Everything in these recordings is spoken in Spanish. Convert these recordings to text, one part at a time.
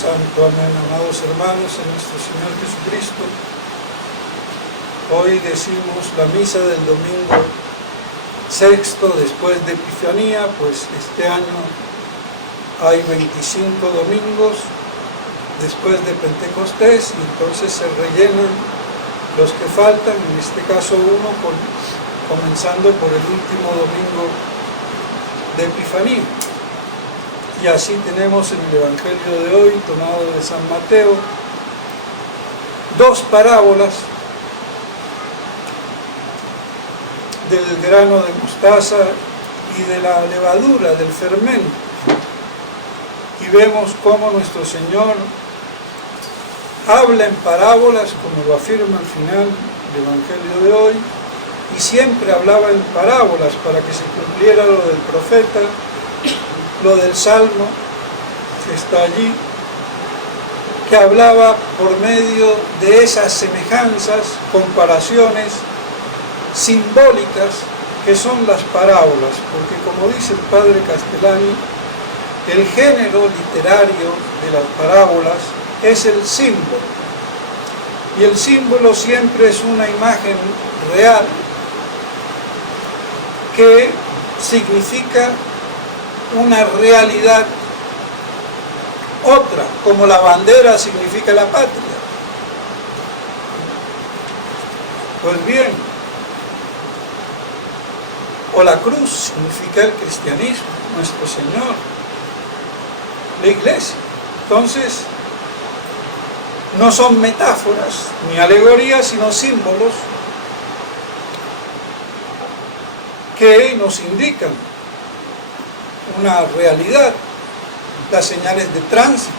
Santo. Amén. Amados hermanos en nuestro Señor Jesucristo, hoy decimos la misa del domingo sexto después de Epifanía, pues este año hay 25 domingos después de Pentecostés y entonces se rellenan los que faltan, en este caso uno, comenzando por el último domingo de Epifanía. Y así tenemos en el Evangelio de hoy, tomado de San Mateo, dos parábolas del grano de mostaza y de la levadura, del fermento. Y vemos cómo nuestro Señor habla en parábolas, como lo afirma al final del Evangelio de hoy, y siempre hablaba en parábolas para que se cumpliera lo del profeta, lo del Salmo, que está allí, que hablaba por medio de esas semejanzas, comparaciones simbólicas que son las parábolas, porque como dice el padre Castellani, el género literario de las parábolas es el símbolo, y el símbolo siempre es una imagen real que significa una realidad otra, como la bandera significa la patria. Pues bien, o la cruz significa el cristianismo, nuestro Señor, la iglesia. Entonces, no son metáforas ni alegorías, sino símbolos que nos indican una realidad, las señales de tránsito,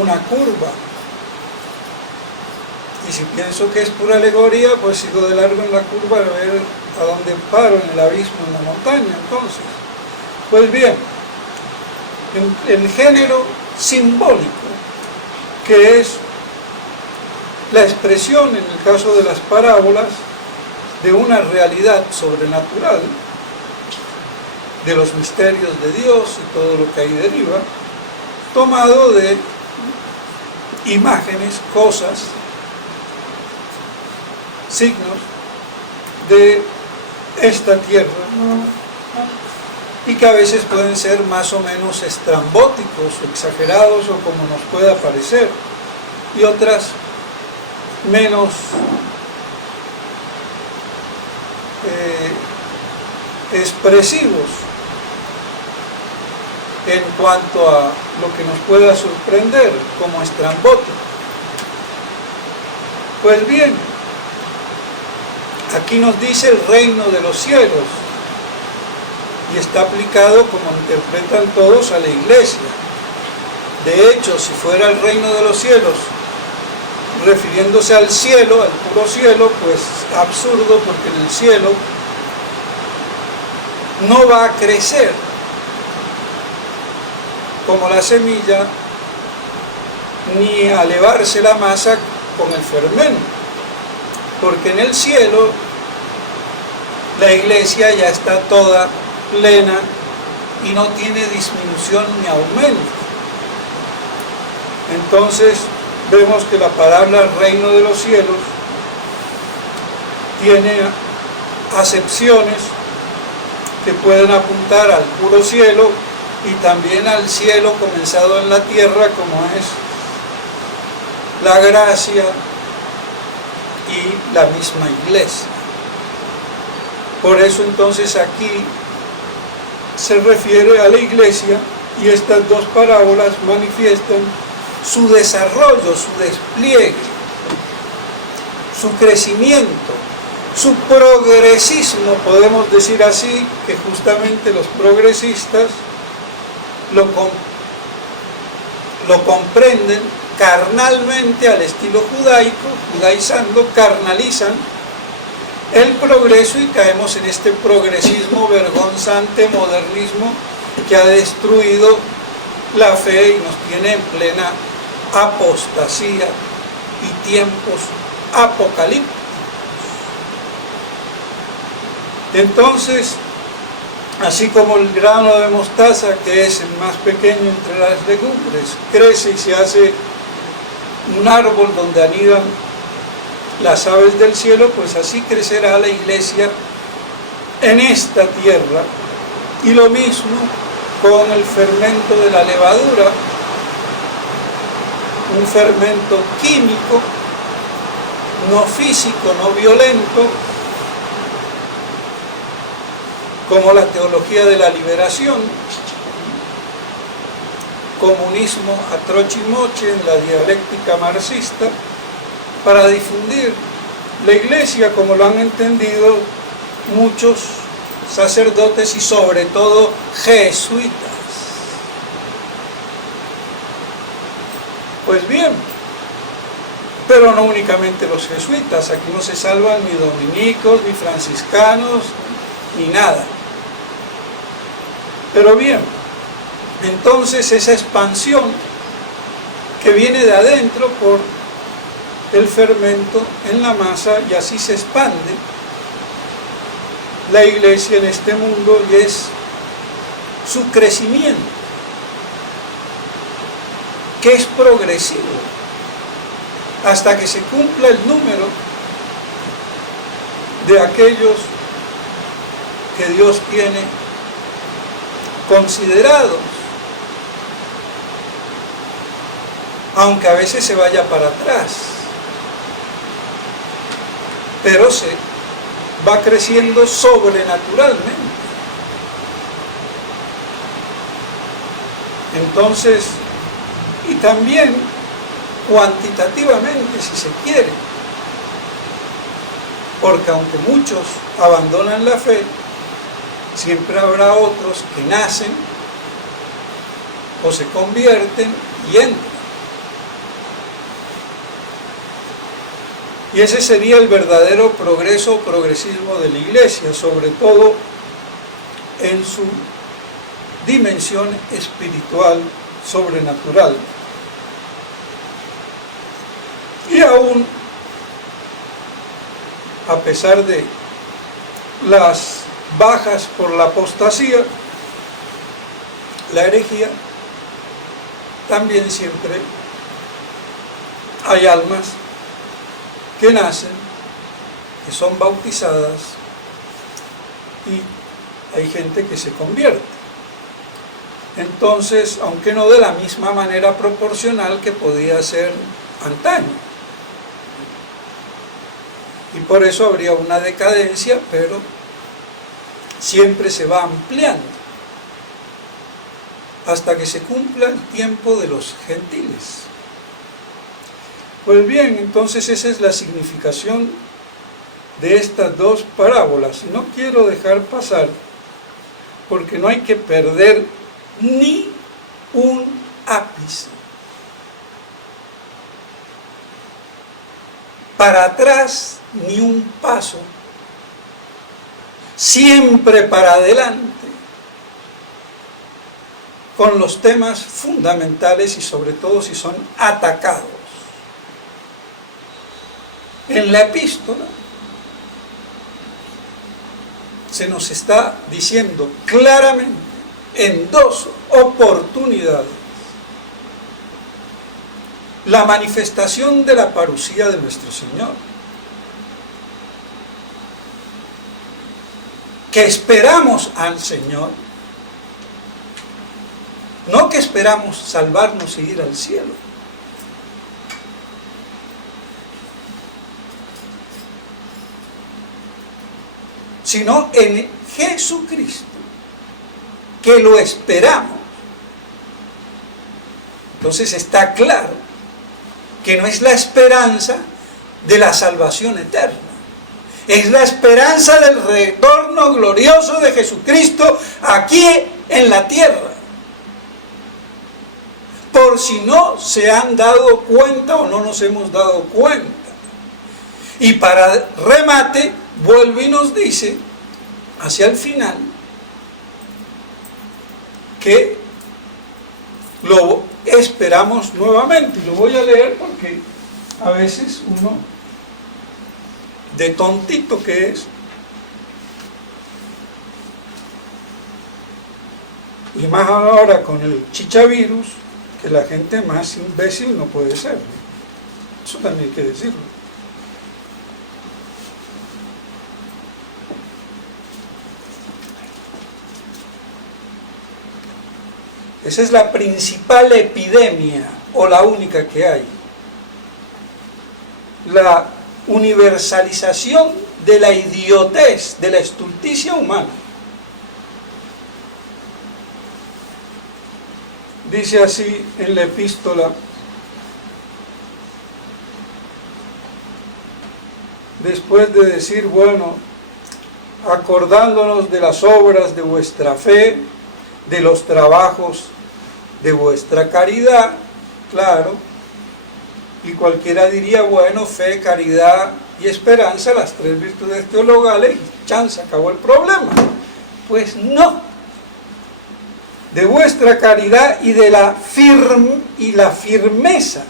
una curva. Y si pienso que es pura alegoría, pues sigo de largo en la curva a ver a dónde paro, en el abismo, en la montaña. Entonces, pues bien, el género simbólico, que es la expresión, en el caso de las parábolas, de una realidad sobrenatural, de los misterios de Dios y todo lo que ahí deriva, tomado de imágenes, cosas, signos de esta tierra, y que a veces pueden ser más o menos estrambóticos o exagerados o como nos pueda parecer, y otras menos expresivos en cuanto a lo que nos pueda sorprender como estrambótico. Pues bien, aquí nos dice el reino de los cielos, y está aplicado, como interpretan todos, a la iglesia. De hecho, si fuera el reino de los cielos refiriéndose al cielo, al puro cielo, pues absurdo, porque en el cielo no va a crecer como la semilla, ni a elevarse la masa con el fermento, porque en el cielo la iglesia ya está toda plena y no tiene disminución ni aumento. Entonces vemos que la palabra reino de los cielos tiene acepciones que pueden apuntar al puro cielo y también al cielo comenzado en la tierra, como es la gracia y la misma iglesia. Por eso entonces aquí se refiere a la iglesia, y estas dos parábolas manifiestan su desarrollo, su despliegue, su crecimiento, su progresismo, podemos decir así, que justamente los progresistas lo comprenden carnalmente al estilo judaico, judaizando, carnalizan el progreso y caemos en este progresismo vergonzante, modernismo, que ha destruido la fe y nos tiene en plena apostasía y tiempos apocalípticos. Entonces, así como el grano de mostaza, que es el más pequeño entre las legumbres, crece y se hace un árbol donde anidan las aves del cielo, pues así crecerá la iglesia en esta tierra. Y lo mismo con el fermento de la levadura, un fermento químico, no físico, no violento, como la teología de la liberación, comunismo a trochimoche en la dialéctica marxista, para difundir la iglesia como lo han entendido muchos sacerdotes y sobre todo jesuitas. Pues bien, pero no únicamente los jesuitas, aquí no se salvan ni dominicos, ni franciscanos, ni nada. Pero bien, entonces esa expansión que viene de adentro por el fermento en la masa, y así se expande la iglesia en este mundo, y es su crecimiento, que es progresivo, hasta que se cumpla el número de aquellos que Dios tiene considerados, aunque a veces se vaya para atrás, pero se va creciendo sobrenaturalmente. Entonces, y también cuantitativamente, si se quiere, porque aunque muchos abandonan la fe, siempre habrá otros que nacen o se convierten y entran. Y ese sería el verdadero progreso o progresismo de la iglesia, sobre todo en su dimensión espiritual sobrenatural. Y aún, a pesar de las bajas por la apostasía, la herejía, también siempre hay almas que nacen, que son bautizadas, y hay gente que se convierte. Entonces, aunque no de la misma manera proporcional que podía ser antaño, y por eso habría una decadencia, pero siempre se va ampliando hasta que se cumpla el tiempo de los gentiles. Pues bien, entonces esa es la significación de estas dos parábolas. Y no quiero dejar pasar, porque no hay que perder ni un ápice. Para atrás ni un paso, siempre para adelante, con los temas fundamentales y sobre todo si son atacados. En la epístola se nos está diciendo claramente en dos oportunidades la manifestación de la parusía de nuestro Señor, que esperamos al Señor, no que esperamos salvarnos e ir al cielo. Sino en Jesucristo, que lo esperamos. Entonces está claro que no es la esperanza de la salvación eterna, es la esperanza del retorno glorioso de Jesucristo aquí en la tierra. Por si no se han dado cuenta o no nos hemos dado cuenta. Y para remate, vuelve y nos dice, hacia el final, que lo esperamos nuevamente. Y lo voy a leer porque a veces uno, de tontito que es, Y más ahora con el chichavirus, que la gente más imbécil no puede ser. Eso también hay que decirlo. Esa es la principal epidemia, o la única que hay. La universalización de la idiotez, de la estulticia humana. Dice así en la epístola: después de decir, bueno, acordándonos de las obras de vuestra fe, de los trabajos de vuestra caridad, claro, y cualquiera diría, bueno, fe, caridad y esperanza, las tres virtudes teologales, y chan, se acabó el problema. Pues no. De vuestra caridad y de la firmeza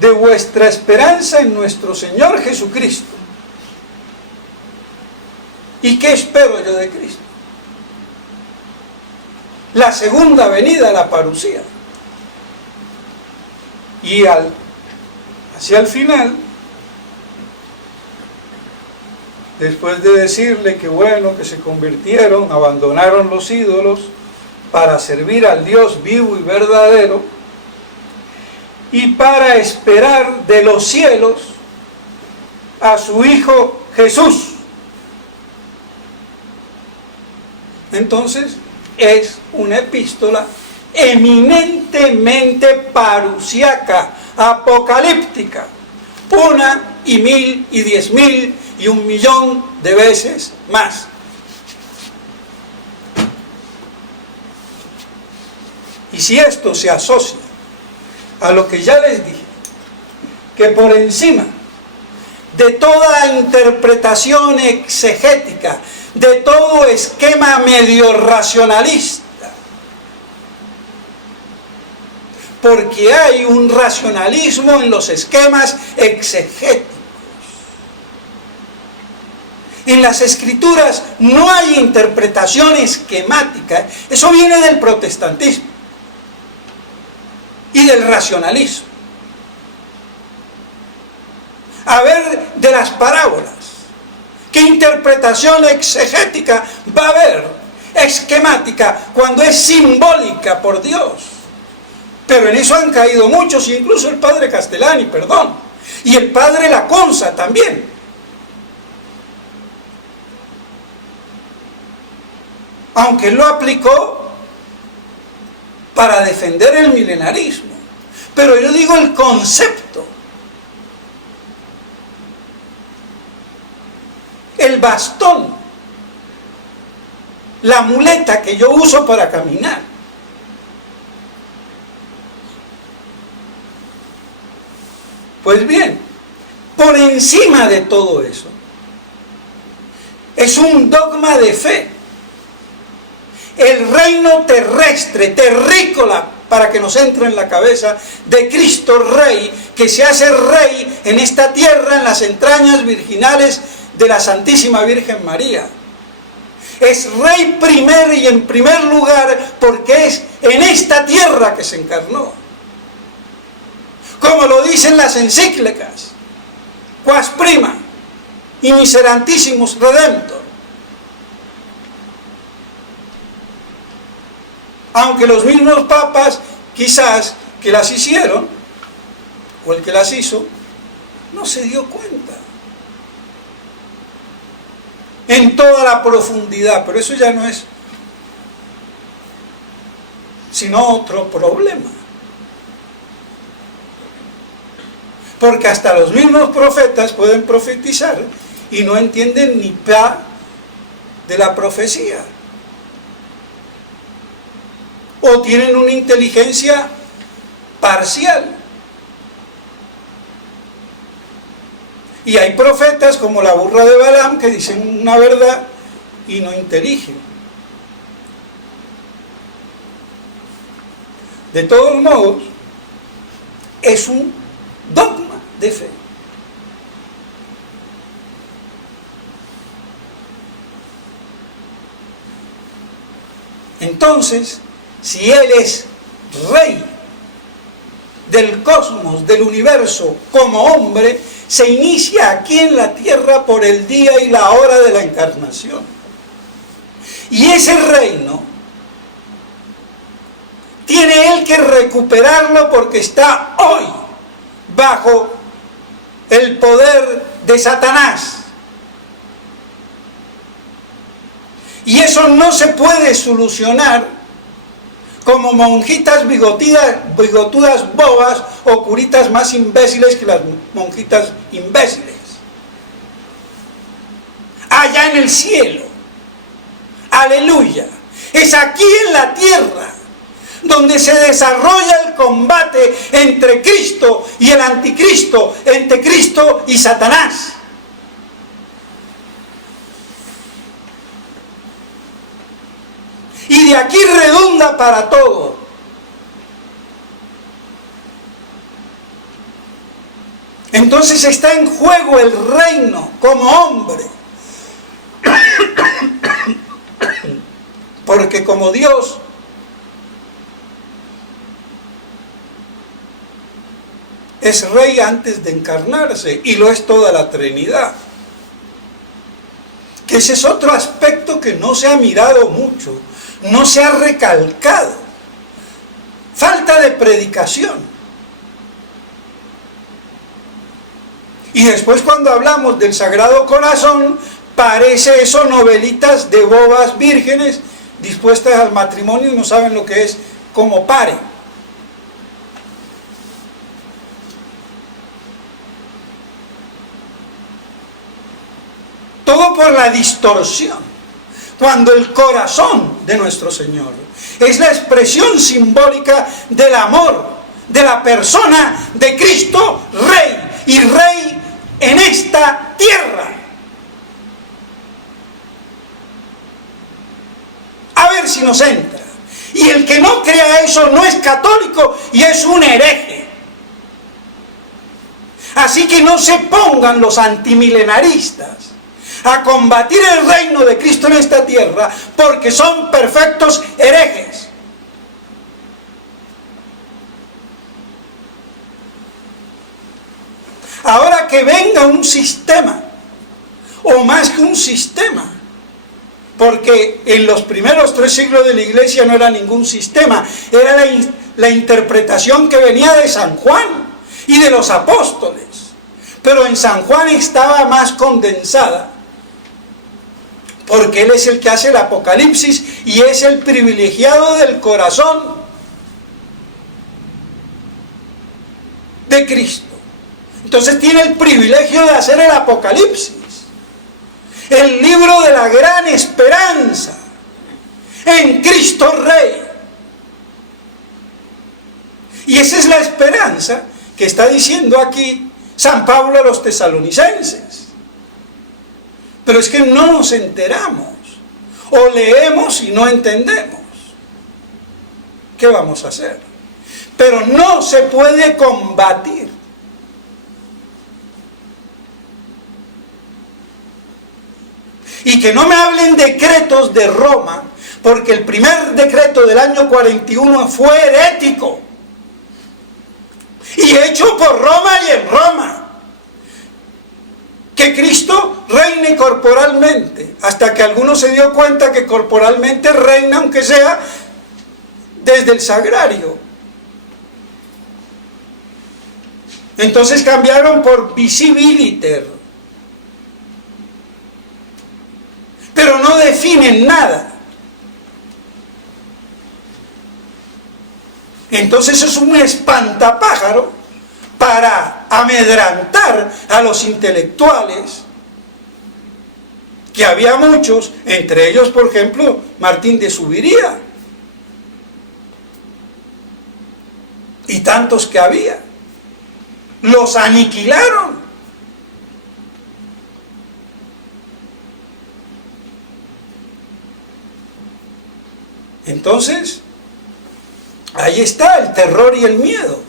de vuestra esperanza en nuestro Señor Jesucristo. ¿Y qué espero yo de Cristo? La segunda venida, la parusía. Y hacia el final, después de decirle que bueno, que se convirtieron, abandonaron los ídolos para servir al Dios vivo y verdadero y para esperar de los cielos a su Hijo Jesús. Entonces, es una epístola eminentemente parusiaca, apocalíptica, 1 y 1000 y 10.000 y 1.000.000 de veces más. Y si esto se asocia a lo que ya les dije, que por encima de toda interpretación exegética, de todo esquema medio racionalista, porque hay un racionalismo en los esquemas exegéticos. En las escrituras no hay interpretación esquemática. Eso viene del protestantismo y del racionalismo. A ver, de las parábolas, ¿qué interpretación exegética va a haber? Esquemática, cuando es simbólica, por Dios. Pero en eso han caído muchos, incluso el padre Castellani, perdón, y el padre Lacunza también. Aunque él lo aplicó para defender el milenarismo. Pero yo digo el concepto. El bastón. La muleta que yo uso para caminar. Pues bien, por encima de todo eso, es un dogma de fe. El reino terrestre, terrícola, para que nos entre en la cabeza, de Cristo Rey, que se hace Rey en esta tierra, en las entrañas virginales de la Santísima Virgen María. Es Rey primero y en primer lugar porque es en esta tierra que se encarnó. Como lo dicen las encíclicas, Quas prima y Miserantissimus Redemptor. Aunque los mismos papas, quizás, que las hicieron, o el que las hizo, no se dio cuenta. En toda la profundidad, pero eso ya no es sino otro problema. Porque hasta los mismos profetas pueden profetizar y no entienden ni pa de la profecía. O tienen una inteligencia parcial. Y hay profetas como la burra de Balaam que dicen una verdad y no inteligen. De todos modos, es un dogma de fe. Entonces, si Él es Rey del cosmos, del universo, como hombre, se inicia aquí en la tierra por el día y la hora de la encarnación. Y ese reino tiene Él que recuperarlo porque está hoy bajo el poder de Satanás. Y eso no se puede solucionar como monjitas bigotudas bobas o curitas más imbéciles que las monjitas imbéciles. Allá en el cielo, aleluya, es aquí en la tierra donde se desarrolla el combate entre Cristo y el anticristo, entre Cristo y Satanás. Y de aquí redunda para todo. Entonces está en juego el reino como hombre. Porque como Dios es rey antes de encarnarse, y lo es toda la Trinidad. Que ese es otro aspecto que no se ha mirado mucho, no se ha recalcado. Falta de predicación. Y después cuando hablamos del Sagrado Corazón, parece eso novelitas de bobas vírgenes dispuestas al matrimonio y no saben lo que es como pare. Todo por la distorsión, cuando el corazón de nuestro Señor es la expresión simbólica del amor de la persona de Cristo Rey, y Rey en esta tierra. A ver si nos entra. Y el que no crea eso no es católico y es un hereje. Así que no se pongan los antimilenaristas a combatir el reino de Cristo en esta tierra, porque son perfectos herejes. Ahora que venga un sistema, o más que un sistema, porque en los primeros 3 siglos de la Iglesia no era ningún sistema, era la interpretación que venía de San Juan y de los apóstoles, pero en San Juan estaba más condensada, porque él es el que hace el Apocalipsis y es el privilegiado del corazón de Cristo. Entonces tiene el privilegio de hacer el Apocalipsis, el libro de la gran esperanza en Cristo Rey. Y esa es la esperanza que está diciendo aquí San Pablo a los tesalonicenses. Pero es que no nos enteramos, o leemos y no entendemos. ¿Qué vamos a hacer? Pero no se puede combatir. Y que no me hablen decretos de Roma, porque el primer decreto del año 41 fue herético y hecho por Roma y en Roma. Que Cristo reine corporalmente, hasta que alguno se dio cuenta que corporalmente reina, aunque sea desde el sagrario. Entonces cambiaron por visibiliter, pero no definen nada. Entonces es un espantapájaro para amedrantar a los intelectuales, que había muchos, entre ellos, por ejemplo, Martín de Subiría, y tantos que había. Los aniquilaron. Entonces, ahí está el terror y el miedo.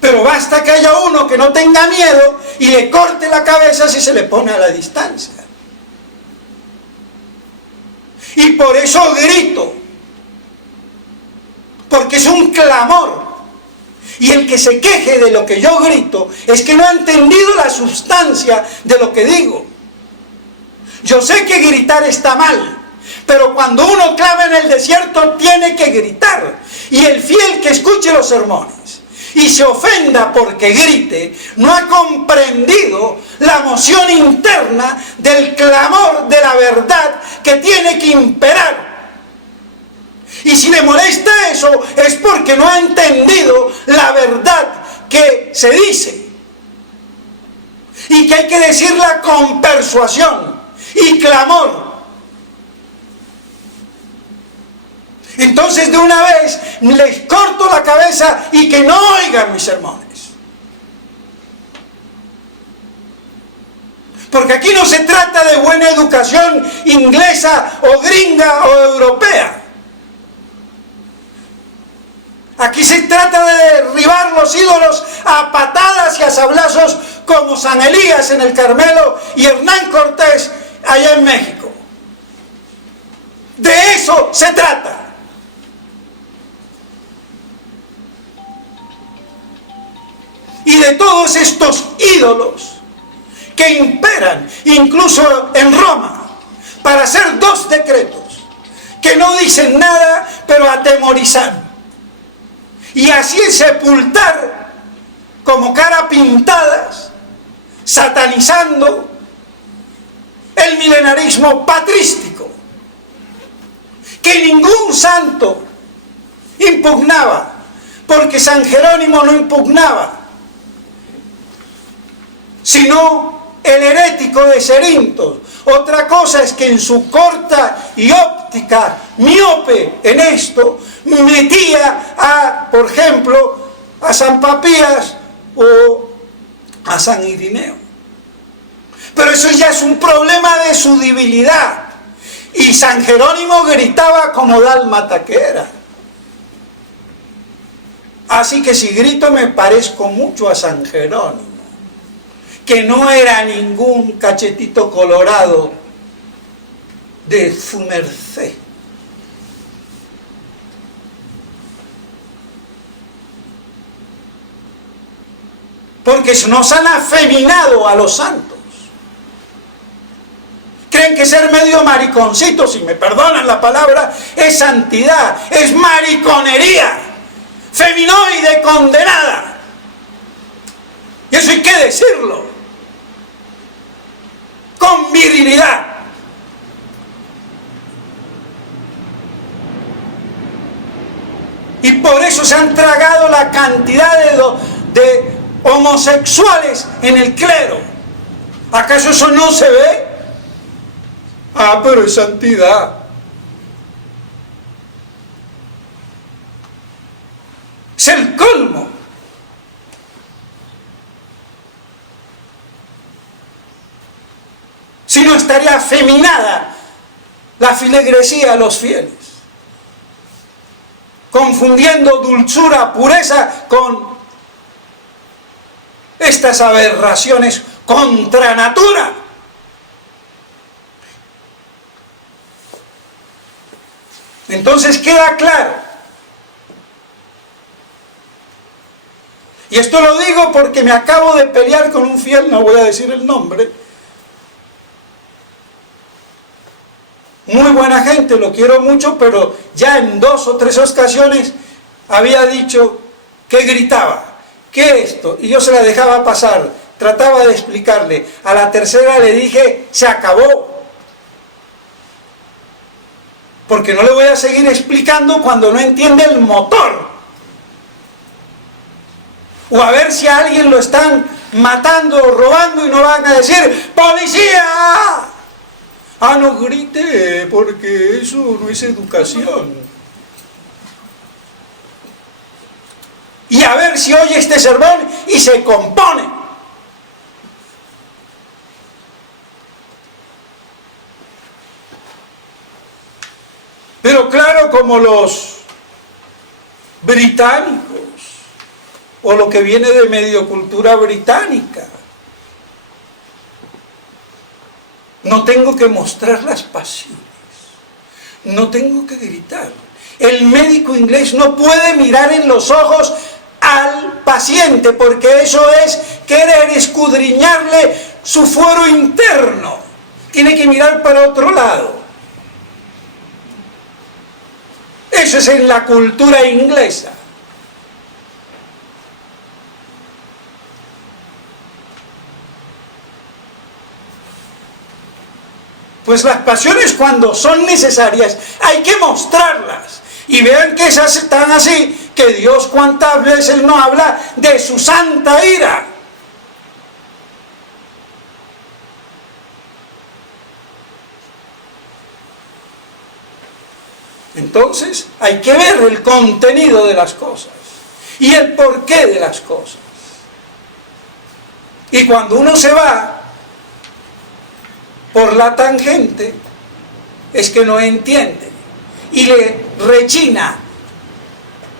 Pero basta que haya uno que no tenga miedo y le corte la cabeza si se le pone a la distancia. Y por eso grito, porque es un clamor. Y el que se queje de lo que yo grito es que no ha entendido la sustancia de lo que digo. Yo sé que gritar está mal, pero cuando uno clama en el desierto tiene que gritar. Y el fiel que escuche los sermones y se ofenda porque grite, no ha comprendido la emoción interna del clamor de la verdad que tiene que imperar. Y si le molesta eso, es porque no ha entendido la verdad que se dice. Y que hay que decirla con persuasión y clamor. Entonces de una vez les corto la cabeza y que no oigan mis sermones. Porque aquí no se trata de buena educación inglesa o gringa o europea. Aquí se trata de derribar los ídolos a patadas y a sablazos como San Elías en el Carmelo y Hernán Cortés allá en México. De eso se trata. Y de todos estos ídolos que imperan, incluso en Roma, para hacer 2 decretos que no dicen nada, pero atemorizan. Y así sepultar como cara pintadas, satanizando el milenarismo patrístico, que ningún santo impugnaba, porque San Jerónimo no impugnaba, sino el herético de Cerintos. Otra cosa es que en su corta y óptica miope en esto, metía a, por ejemplo, a San Papías o a San Irineo. Pero eso ya es un problema de su debilidad. Y San Jerónimo gritaba como dálmata que era. Así que si grito me parezco mucho a San Jerónimo, que no era ningún cachetito colorado de su merced. Porque nos han afeminado a los santos. Creen que ser medio mariconcito, si me perdonan la palabra, es santidad, es mariconería, feminoide condenada. Y eso hay que decirlo, con virilidad. Y por eso se han tragado la cantidad de homosexuales en el clero. ¿Acaso eso no se ve? Ah, pero es santidad. Es el colmo. Si no estaría afeminada la filigresía a los fieles, confundiendo dulzura, pureza con estas aberraciones contra natura. Entonces queda claro, y esto lo digo porque me acabo de pelear con un fiel, no voy a decir el nombre, muy buena gente, lo quiero mucho, pero ya en 2 o 3 ocasiones había dicho que gritaba, que esto, y yo se la dejaba pasar, trataba de explicarle. A la tercera le dije, se acabó, porque no le voy a seguir explicando cuando no entiende el motor, o a ver si a alguien lo están matando o robando y no van a decir, ¡policía! Ah, no grite, porque eso no es educación. Y a ver si oye este sermón y se compone. Pero claro, como los británicos, o lo que viene de mediocultura británica, no tengo que mostrar las pasiones, no tengo que gritar. El médico inglés no puede mirar en los ojos al paciente, porque eso es querer escudriñarle su fuero interno. Tiene que mirar para otro lado. Eso es en la cultura inglesa. Pues las pasiones, cuando son necesarias, hay que mostrarlas. Y vean que esas están así, que Dios cuántas veces no habla de su santa ira. Entonces hay que ver el contenido de las cosas y el porqué de las cosas. Y cuando uno se va por la tangente, es que no entiende y le rechina,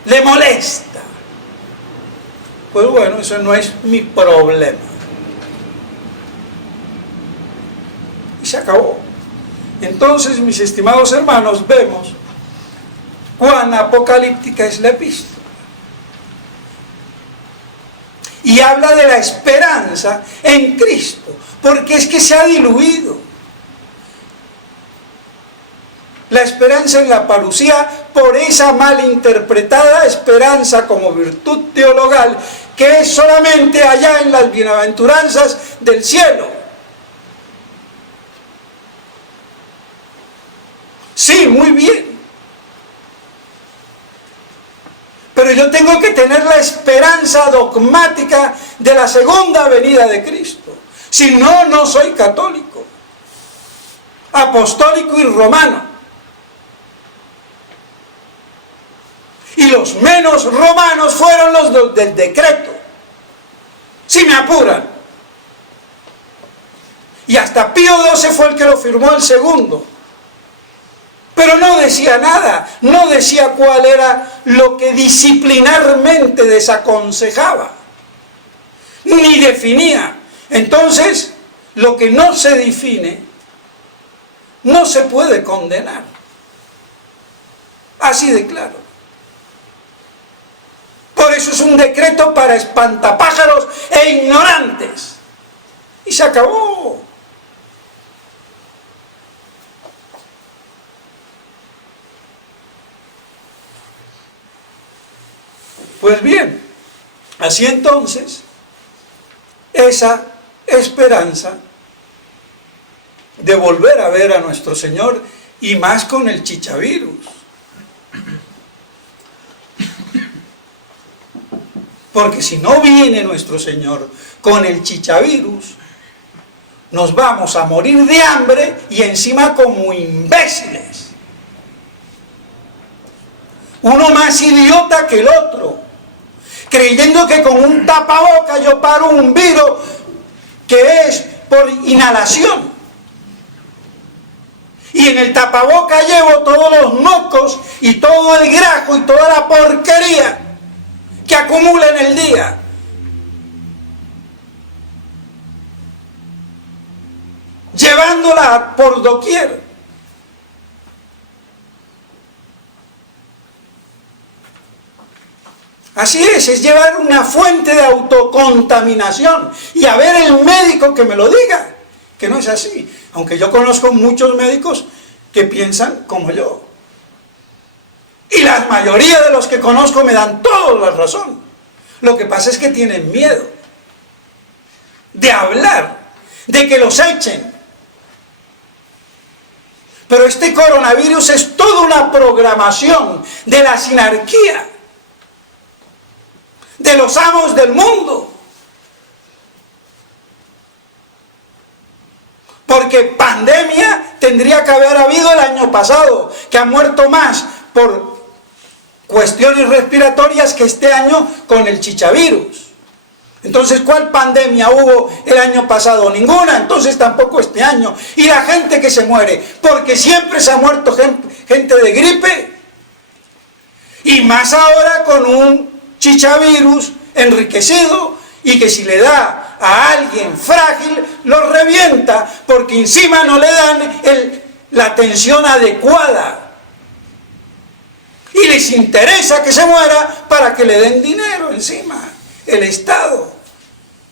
le molesta. Pues bueno, eso no es mi problema. Y se acabó. Entonces, mis estimados hermanos, vemos cuán apocalíptica es la epístola. Y habla de la esperanza en Cristo, porque es que se ha diluido. La esperanza en la parucía, por esa malinterpretada esperanza como virtud teologal, que es solamente allá en las bienaventuranzas del cielo. Sí, muy bien. Pero yo tengo que tener la esperanza dogmática de la segunda venida de Cristo. Si no, no soy católico, apostólico y romano. Y los menos romanos fueron los del decreto, si me apuran. Y hasta Pío XII fue el que lo firmó, el segundo. Pero no decía nada, no decía cuál era lo que disciplinarmente desaconsejaba, ni definía. Entonces, lo que no se define, no se puede condenar. Así de claro. Por eso es un decreto para espantapájaros e ignorantes. Y se acabó. Pues bien, así entonces, esa esperanza de volver a ver a nuestro Señor, y más con el chichavirus. Porque si no viene nuestro Señor con el chichavirus, nos vamos a morir de hambre y encima como imbéciles. Uno más idiota que el otro, creyendo que con un tapaboca yo paro un virus que es por inhalación. Y en el tapaboca llevo todos los mocos y todo el grajo y toda la porquería que acumula en el día. Llevándola por doquier. Así es llevar una fuente de autocontaminación. Y a ver el médico que me lo diga, que no es así. Aunque yo conozco muchos médicos que piensan como yo. Y la mayoría de los que conozco me dan toda la razón. Lo que pasa es que tienen miedo de hablar, de que los echen. Pero este coronavirus es toda una programación de la sinarquía, de los amos del mundo. Porque pandemia tendría que haber habido el año pasado, que han muerto más por cuestiones respiratorias que este año con el chichavirus. Entonces, ¿cuál pandemia hubo el año pasado? Ninguna, entonces tampoco este año. Y la gente que se muere, porque siempre se ha muerto gente de gripe. Y más ahora con un chichavirus enriquecido, y que si le da a alguien frágil, lo revienta, porque encima no le dan la atención adecuada Y les interesa que se muera para que le den dinero encima, el Estado.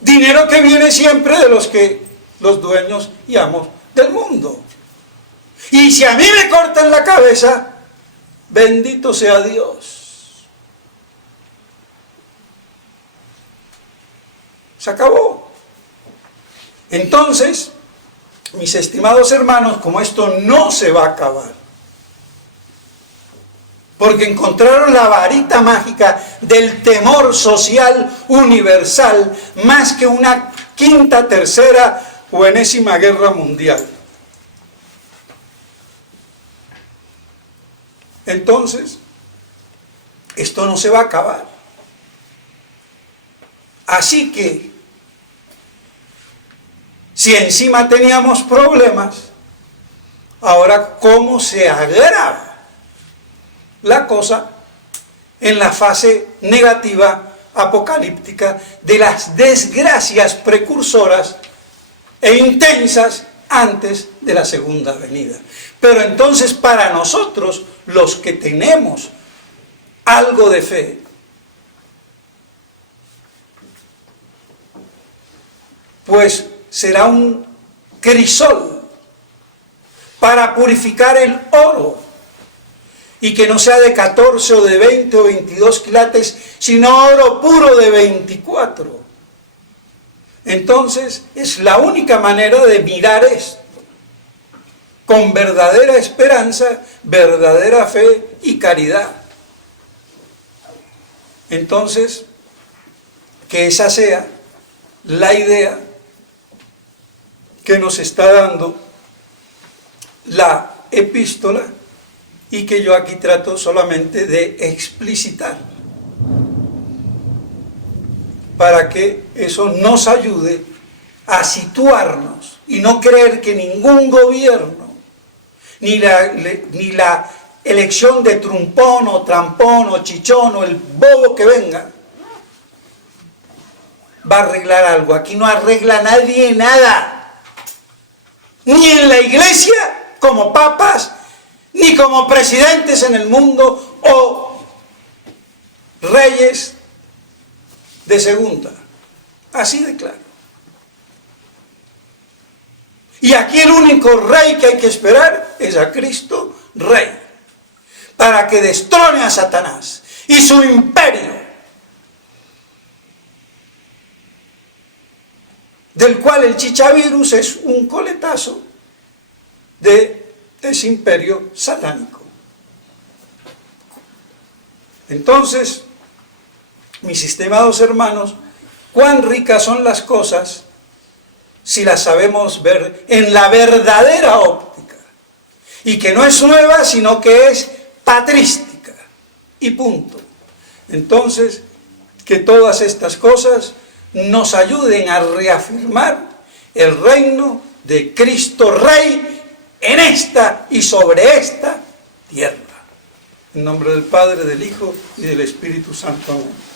Dinero que viene siempre de los dueños y amos del mundo. Y si a mí me cortan la cabeza, bendito sea Dios. Se acabó. Entonces, mis estimados hermanos, como esto no se va a acabar, porque encontraron la varita mágica del temor social universal, más que una quinta, tercera o enésima guerra mundial. Entonces, esto no se va a acabar. Así que, si encima teníamos problemas, ahora ¿cómo se agrava la cosa en la fase negativa, apocalíptica, de las desgracias precursoras e intensas antes de la segunda venida? Pero entonces, para nosotros, los que tenemos algo de fe, pues será un crisol para purificar el oro, y que no sea de 14 o de 20 o 22 quilates, sino oro puro de 24. Entonces, es la única manera de mirar esto, con verdadera esperanza, verdadera fe y caridad. Entonces, que esa sea la idea que nos está dando la epístola, y que yo aquí trato solamente de explicitar, para que eso nos ayude a situarnos y no creer que ningún gobierno, ni la elección de trumpón o trampón o chichón o el bobo que venga, va a arreglar algo. Aquí no arregla nadie nada, ni en la iglesia como papas, ni como presidentes en el mundo o reyes de segunda. Así de claro. Y aquí el único rey que hay que esperar es a Cristo Rey, para que destrone a Satanás y su imperio, del cual el chichavirus es un coletazo de ese imperio satánico. Entonces, mis estimados hermanos, cuán ricas son las cosas si las sabemos ver en la verdadera óptica, y que no es nueva, sino que es patrística, y punto. Entonces, que todas estas cosas nos ayuden a reafirmar el reino de Cristo Rey en esta y sobre esta tierra. En nombre del Padre, del Hijo y del Espíritu Santo. Amén.